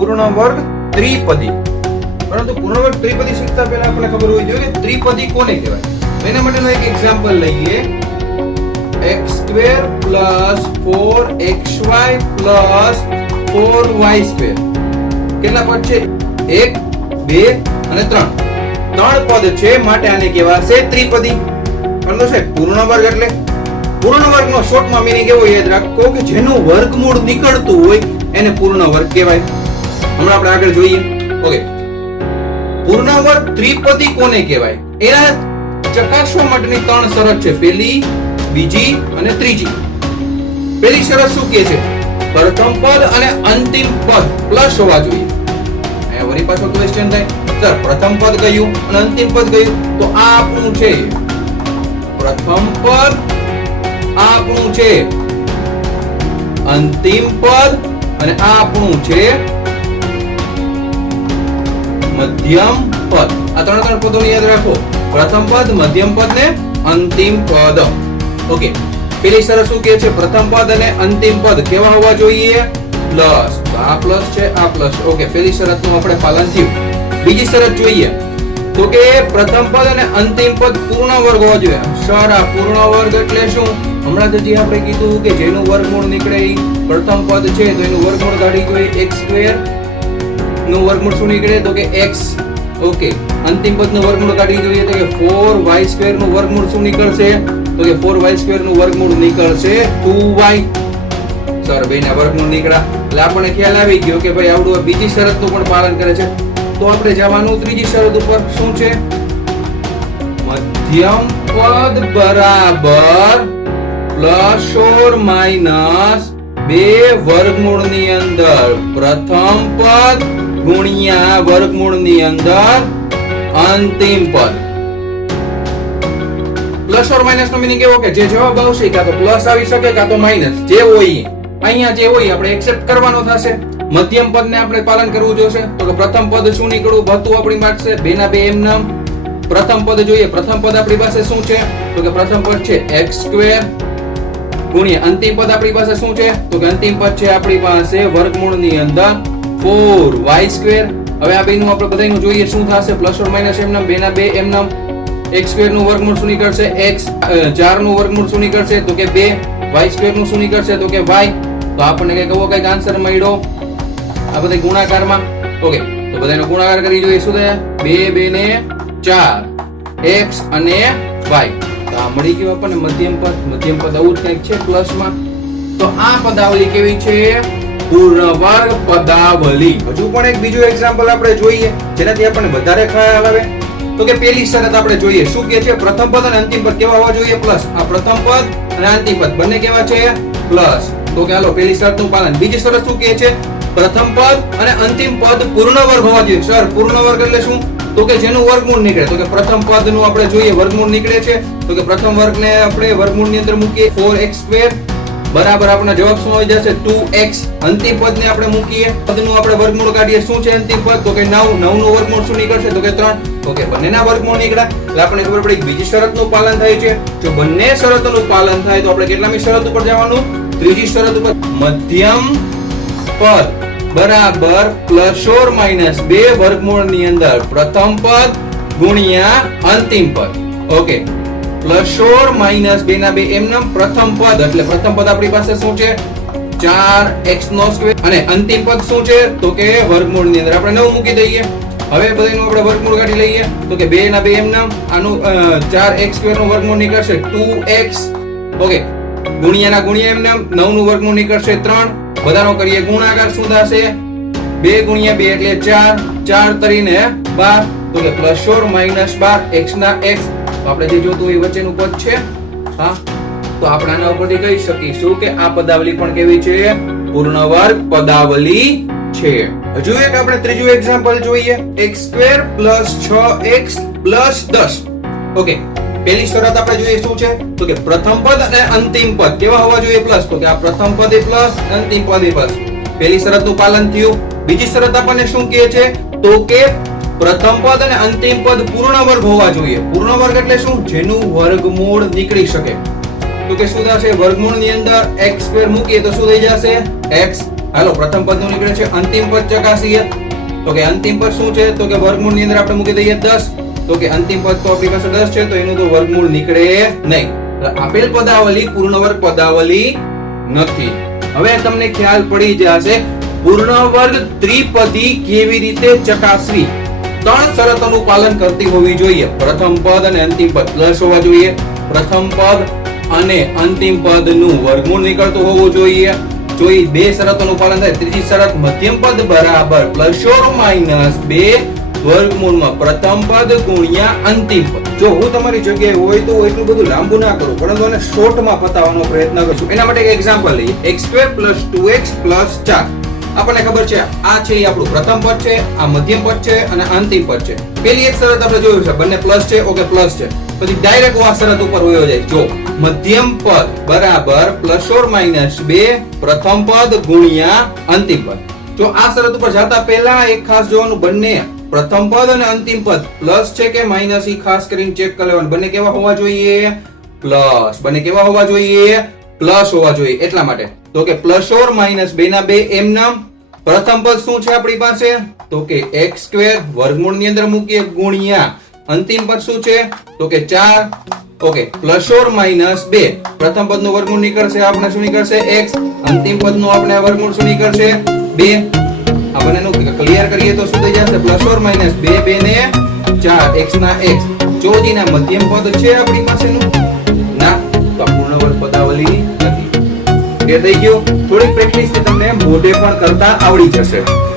પૂર્ણ વર્ગ ત્રિપદી. પરંતુ પૂર્ણ વર્ગ ત્રિપદી શીખતા પહેલા આપણને ખબર હોવી જોઈએ કે ત્રિપદી કોને કહેવાય? એના માટેનું એક એક્ઝામ્પલ લઈએ. x square plus four x y plus four y square કેટલા પદ છે? એક, બે અને ત્રણ. ત્રણ પદ છે, માટે આને કહેવાશે ત્રિપદી. સમજો છે? પૂર્ણ વર્ગ એટલે? પૂર્ણ વર્ગનો શોર્ટમાં મીનિંગ એવો યાદ રાખો કે જેનું વર્ગમૂળ નીકળતું હોય એને પૂર્ણ વર્ગ કહેવાય. હમણાં આપણે આગળ જોઈએ. ઓકે પૂર્ણ ત્રિપદી કોને કહેવાય? એના ચકાસવા માટેની ત્રણ શરત છે. પહેલી, બીજી અને ત્રીજી. પહેલી શરત શું કહે છે? પ્રથમ પદ અને અંતિમ પદ પ્લસ હોવા જોઈએ. અહીંયા વળી પાછો ક્વેશ્ચન થાય. સર, પ્રથમ પદ કયું અને અંતિમ પદ કયું? તો આ આપણું છે. પ્રથમ પદ આ આપણું છે. અંતિમ પદ અને આ આપણું છે. મધ્યમ પદ. આ ત્રણ ત્રણ પદોને યાદ રાખો. પ્રથમ પદ, મધ્યમ પદ ને અંતિમ પદ. ઓકે. પેલી શરત શું કહે છે? પ્રથમ પદ અને અંતિમ પદ કેવા હોવા જોઈએ? પ્લસ. આ પ્લસ છે, આ પ્લસ. ઓકે, પેલી શરતનું આપણે પાલન થયું. બીજી શરત જોઈએ. તો કે પ્રથમ પદ અને અંતિમ પદ પૂર્ણ વર્ગ હોવો જોઈએ. સર, આ પૂર્ણ વર્ગ એટલે શું? હમણાં જ જે આપણે કીધું કે જેનું વર્ગમૂળ નીકળે પ્રથમ પદ છે, તો એનું વર્ગમૂળ કાઢી જોઈએ x સ્ક્વેર. નું વર્ગમૂળ શું નીકળે તો કે x. ઓકે અંતિમ પદનું વર્ગમૂળ કાઢી જોઈએ તો કે 4y સ્ક્વેરનું વર્ગમૂળ શું નીકળશે. તો કે 4y સ્ક્વેર વર્ગમૂળ નીકળશે 2y સર બેના વર્ગમૂળ નીકળ્યા. એટલે આપણને ખ્યાલ આવી ગયો કે ભાઈ આવડું બીજી શરતનું પણ પાલન કરે છે. તો આપણે જવાનું ત્રીજી શરત ઉપર. શું છે? મધ્યમ પદ બરાબર પ્લસ ઓર માઇનસ બે વર્ગમૂળની અંદર પ્રથમ પદ ગુણ્યા વર્ગમૂળની અંદર અંતિમ પદ. પ્લસ ઓર માઇનસ નો મીનિંગ એવો કે જે જવાબ આવશે કાં તો પ્લસ આવી શકે, કાં તો માઇનસ. જે હોય અહીંયા જે હોય આપણે એક્સેપ્ટ કરવાનો થશે. મધ્યમ પદને આપણે પાલન કરવું જોશે. તો કે પ્રથમ પદ શું નીકળવું ભતું આપણી પાસે બે ના બે એમ નામ. પ્રથમ પદ જોઈએ. પ્રથમ પદ આપણી પાસે શું છે? તો કે પ્રથમ પદ છે એક્સ સ્ક્વેર ગુણ્યા અંતિમ પદ આપણી પાસે શું છે? તો કે અંતિમ પદ છે આપણી પાસે વર્ગમૂળની અંદર 4y સ્ક્વેર. હવે આ બેનું આપણે બધાનું જોઈએ શું થશે. પ્લસ ઓર માઇનસ એમના બે ના બે એમ નામ સ્ક્વેરનું વર્ગમૂળ શું નીકળશે? એક્સ ચારનું વર્ગમૂળ શું નીકળશે? તો કે બે. વાય સ્ક્વેરનું શું નીકળશે? તો કે વાય. તો આપણને કઈ કવો કંઈક આન્સર મળ્યો. આ બધા ગુણાકારમાં. ઓકે, તો બધાનો ગુણાકાર કરી જોઈએ. શું થાય? બે બે ને ચાર. એક્સ અને વાય તો આ મળી ગયું આપણને મધ્યમ પદ. મધ્યમ પદ આવું જ કંઈક છે પ્લસમાં. તો આ પદાવલી કેવી છે? પૂર્ણ પદાવલી. હજુ પણ એક બીજું એક્ઝામ્પલ આપણે જોઈએ, જેનાથી આપણને વધારે ખ્યાલ આવે. તો કે પેલી શરત આપણે જોઈએ, શું કે છે? પ્રથમ પદ અને અંતિમ પદ કેવા હોવા જોઈએ? પ્લસ. આ પ્રથમ પદ અને અંતિમ પદ બંને કેવા છે? પ્લસ. તો કે હાલો પેલી શરતનું પાલન. બીજી શરત શું કહે છે? પ્રથમ પદ અને અંતિમ પદ પૂર્ણ વર્ગ હોવા જોઈએ. સર પૂર્ણ વર્ગ એટલે શું? તો કે જેનું વર્ગમૂળ નીકળે. તો કે પ્રથમ પદનું આપણે જોઈએ, વર્ગમૂળ નીકળે છે. તો કે પ્રથમ વર્ગને આપણે વર્ગમૂળની અંદર મૂકીએ. 4x સ્ક્વેર બરાબર આપણો જવાબ શું આવી જશે? 2x અંતિમ પદને આપણે મૂકીએ. પદનું આપણે વર્ગમૂળ કાઢીએ. શું છે અંતિમ પદ? તો કે 9 9 નું વર્ગમૂળ શું નીકળશે? તો કે 3 ઓકે બંનેના વર્ગમૂળ નીકળ્યા. એટલે આપણને ખબર પડી કે બીજી શરતનું પાલન થાય છે. જો બંને શરતોનું પાલન થાય, તો આપણે કેટલામી શરત ઉપર જવાનું? ત્રીજી શરત ઉપર. મધ્યમ પદ. બરાબર પ્લસ ઓર માઇનસ બે વર્ગમૂળની અંદર પ્રથમ પદ ગુણ્યા અંતિમ પદ. ઓકે. પ્લસ ઓર માઇનસ બે ના બે એમના પ્રથમ પદ. એટલે પ્રથમ પદ આપણી પાસે શું છે? ચાર એક્સ નો સ્ક્વેર. અને અંતિમ પદ શું છે? તો કે વર્ગમૂળની અંદર. આપણે નવ મૂકી દઈએ. હવે બધાનું આપણે વર્ગમૂળ કાઢી લઈએ. તો કે બે ના બે એમનામ આનું ચાર એક્સ સ્ક્વેરનું વર્ગમૂળ નીકળશે ટુ એક્સ. ઓકે. ગુણ્યા ના ગુણ્યા એમ નામ નવનું વર્ગમૂળ નીકળશે ત્રણ. બધાનો કરીએ ગુણાકાર શું થશે? બે ગુણ્યા બે એટલે ચાર. ચાર તરીને બાર. તો કે પ્લસ ઓર માઇનસ બાર એક્સ ના એક્સ. તો આપણે જે જોતું એ વચ્ચેનું પદ છે, હા? તો આપણે આના ઉપરથી કહી શકીશું કે આ પદાવલી પણ કેવી છે? પૂર્ણ પદાવલી છે. હજુ એક આપણે ત્રીજું એક્ઝામ્પલ જોઈએ. x સ્ક્વેર પ્લસ છ એક્સ પ્લસ દસ. ઓકે પહેલી શરત આપણે જોઈએ શું છે? તો કે પ્રથમ પદ અને અંતિમ પદ. કેવા હોવા જોઈએ પ્લસ તો કે આ પ્રથમ પદ એ પ્લસ અંતિમ પદ એ પ્લસ પહેલી શરતનું પાલન થયું. બીજી શરત આપણને શું કહે છે? તો કે પ્રથમ પદ અને અંતિમ પદ પૂર્ણ વર્ગ હોવા જોઈએ. પૂર્ણ વર્ગ એટલે શું? જેનું વર્ગમૂળ નીકળી શકે. તો કે શું થશે? વર્ગમૂળની અંદર x સ્ક્વેર મૂકીએ તો શું થઈ જશે? x. હાલો, પ્રથમ પદનું નીકળે છે. અંતિમ પદ ચકાસીએ. તો કે અંતિમ પદ શું છે? તો કે વર્ગમૂળની અંદર આપણે મૂકી દઈએ 10 તો કે અંતિમ પદ તો આપણી પાસે 10 છે, તો એનું તો વર્ગમૂળ નીકળે નહીં. આપેલ પદાવલી પૂર્ણ વર્ગ પદાવલી નથી. હવે તમને ખ્યાલ પડી જશે પૂર્ણ વર્ગ ત્રિપદી કેવી રીતે ચકાસવી? ત્રણ શરતોનું પાલન કરતી હોવી જોઈએ. પ્રથમ પદ અને અંતિમ પદ પ્લસ હોવા જોઈએ. પ્રથમ પદ અને અંતિમ પદનું વર્ગમૂળ નીકળતું હોવું જોઈએ. જો એ બે શરતોનું પાલન થાય, ત્રીજી શરત મધ્યમ પદ બરાબર પ્લસ ઓર માઇનસ બે વર્ગમૂળમાં પ્રથમ પદ ગુણ્યા અંતિમ પદ. જો હું તમારી જગ્યાએ હોય તો એટલું બધું લાંબુ ના કરું, પરંતુ આને શોર્ટમાં પતાવવાનો પ્રયત્ન કરું એના માટે એક એક્ઝામ્પલ લઈએ. X square plus two x plus ચાર. આપણને ખબર છે, આ છે એ આપણું પ્રથમ પદ છે, આ મધ્યમ પદ છે અને અંતિમ પદ છે. પેલી એક શરત આપણે જોયું છે, બંને પ્લસ છે, ઓકે પ્લસ છે. પછી ડાયરેક્ટ આ શરત ઉપર હોય જાય જો, મધ્યમ પદ બરાબર પ્લસ ઓર માઇનસ બે પ્રથમ પદ ગુણ્યા અંતિમ પદ. જો આ શરત ઉપર જતા પહેલા એક ખાસ જોવાનું બંને પ્રથમ પદ અને અંતિમ પદ પ્લસ છે કે માઇનસ એ ખાસ કરીને ચેક કરી લેવાનું. બંને કેવા હોવા જોઈએ? પ્લસ બંને કેવા હોવા જોઈએ? પ્લસ હોવા જોઈએ એટલા માટે. તો કે પ્લસ ઓર માઇનસ બે ના બે એમ નામ પ્રથમ પદ શું છે આપણી પાસે? તો કે એક્સ સ્ક્વેર વર્ગમૂળની અંદર મૂકીએ ગુણ્યા. અંતિમ પદ શું છે? તો કે ચાર. ઓકે પ્લસ ઓર માઇનસ બે. પ્રથમ પદનું વર્ગમૂળ નીકળશે આપણે શું નીકળશે? એક્સ અંતિમ પદનું આપણે વર્ગમૂળ શું નીકળશે? બે. આ બંનેનું ક્લિયર કરીએ તો શું થઈ જશે? પ્લસ ઓર માઇનસ બે બે ને ચાર. એક્સ ના એક્સ ચોથી ના મધ્યમ પદ છે આપણી પાસેનું. પદાવલી થઈ ગયો. થોડીક પ્રેક્ટિસ તમને મોઢે પણ કરતા આવડી જશે.